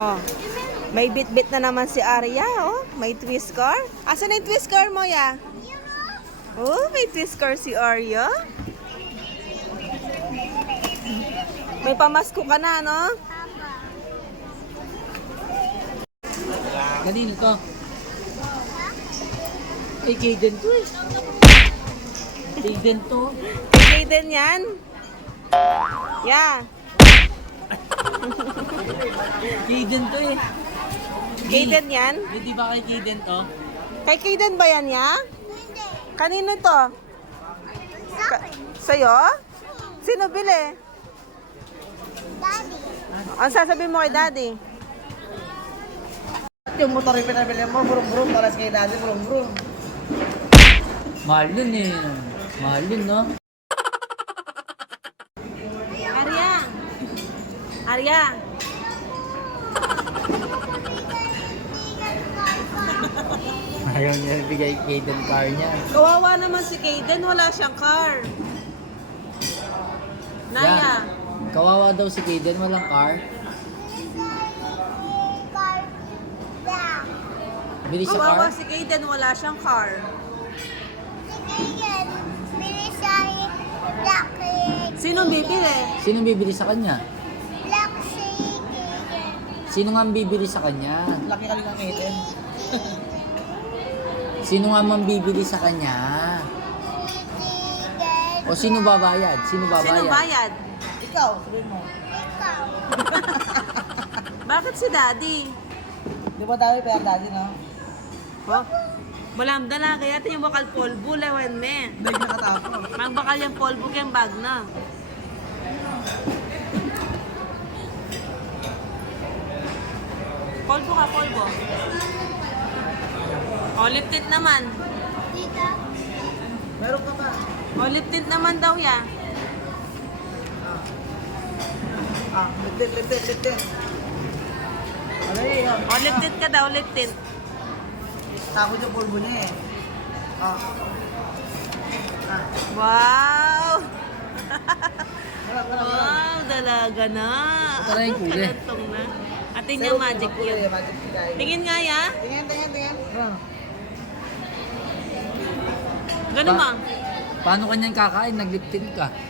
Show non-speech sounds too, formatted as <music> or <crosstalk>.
Oh. May bitbit bit na naman si Arya, oh. May twist car. Asa na yung twist car mo, ya? Euro. Oh, may twist car si Arya. May pamasko ka na, no? Dali nito. Huh? Ay, okay, Kaden to eh. Kaden to. Kaden yan? Yeah. <laughs> Kaden to eh. Kaden yan? Hindi e, ba kay Kaden to? Kay Kaden ba yan ya? Hindi. Kanino to? Sa akin. Sa'yo? Sino bili? Daddy. Ang oh, sasabihin mo kay Daddy? Yung motor yung pinabili mo, brum-brum, para sa kay Daddy, brum-brum. Mahal yun eh. Mahal yun, no? Oh. Arya. Ayaw, <laughs> Ayaw niya bigay Kayden car niya. Kawawa naman si Kayden, wala siyang car. Naya. Yeah. Kawawa daw si Kayden, walang car. Bili siya Kawawa car? si Kayden, wala siyang car. Sino bibili? Sino bibili sa kanya? Sino nga bibili sa kanya? Laki ka rin ng item. <laughs> sino nga man bibili sa kanya? O sino babayad? Sino babayad? Sino bayad? bayad? Ikaw, sabihin mo. Ikaw. <laughs> <laughs> Bakit si daddy? Di ba tayo pera daddy, no? Ha? Oh, walang dala, kaya ito yung bakal polvo, lewen me. Hindi nakatapos. <laughs> Mang bakal yung polvo kayang bag na. <laughs> Polvo ka, polvo. O, oh, lip tint naman. Tita. Meron pa ba? O, lip tint naman daw ya. Ah, lip tint, lip tint, ka daw, lip tint. Tako yung polvo niya eh. Ah. Ah. Wow! <laughs> wow, dalaga na. Ito na yung kulit natin so, niya magic yun. Tingin nga ya. Tingin, tingin, tingin. Yeah. Ganun pa ba? Paano kanyang kakain? Nag-lip tint ka.